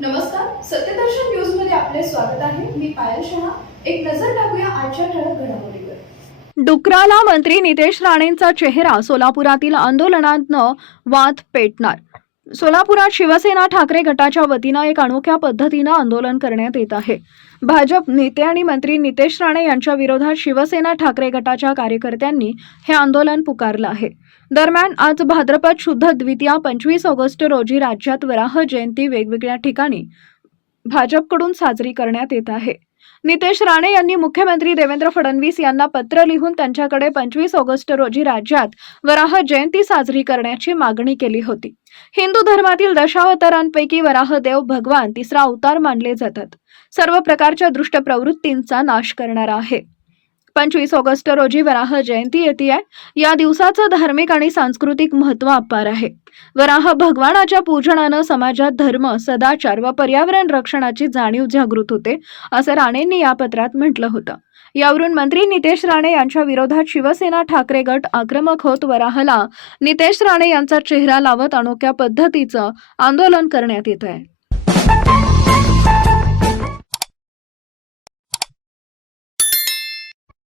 नमस्कार सत्यदर्शन न्यूजमध्ये आपले स्वागत आहे. मी पायल शहा. एक नजर टाकूया आजच्या ठळक घडामोडीवर. डुकराला मंत्री नितेश राणेंचा चेहरा सोलापुरातील आंदोलनातनं वाद पेटणार. सोलापुरात शिवसेना ठाकरे गटाच्या वतीनं एक अनोख्या पद्धतीनं आंदोलन करण्यात येत आहे. भाजप नेते आणि मंत्री नितेश राणे यांच्या विरोधात शिवसेना ठाकरे गटाच्या कार्यकर्त्यांनी हे आंदोलन पुकारलं आहे. दरम्यान आज भाद्रपद शुद्ध द्वितीया पंचवीस ऑगस्ट रोजी राज्यात वराह जयंती वेगवेगळ्या ठिकाणी भाजपकडून साजरी करण्यात येत आहे. नितेश राणे यांनी मुख्यमंत्री देवेंद्र फडणवीस यांना पत्र लिहून त्यांच्याकडे पंचवीस ऑगस्ट रोजी राज्यात वराह जयंती साजरी करण्याची मागणी केली होती. हिंदू धर्मातील दशावतारांपैकी वराह देव भगवान तिसरा अवतार मानले जातात. सर्व प्रकारच्या दुष्ट प्रवृत्तींचा नाश करणारा आहे. पंचवीस ऑगस्ट रोजी वराह जयंती येते या दिवसाचं धार्मिक आणि सांस्कृतिक महत्त्व अपार आहे. वराह भगवानाच्या पूजनानं समाजात धर्म सदाचार व पर्यावरण रक्षणाची जाणीव जागृत होते असं राणेंनी या पत्रात म्हटलं होतं. यावरून मंत्री नितेश राणे यांच्या विरोधात शिवसेना ठाकरे गट आक्रमक होत वराहला नितेश राणे यांचा चेहरा लावत अनोख्या पद्धतीचं आंदोलन करण्यात येत आहे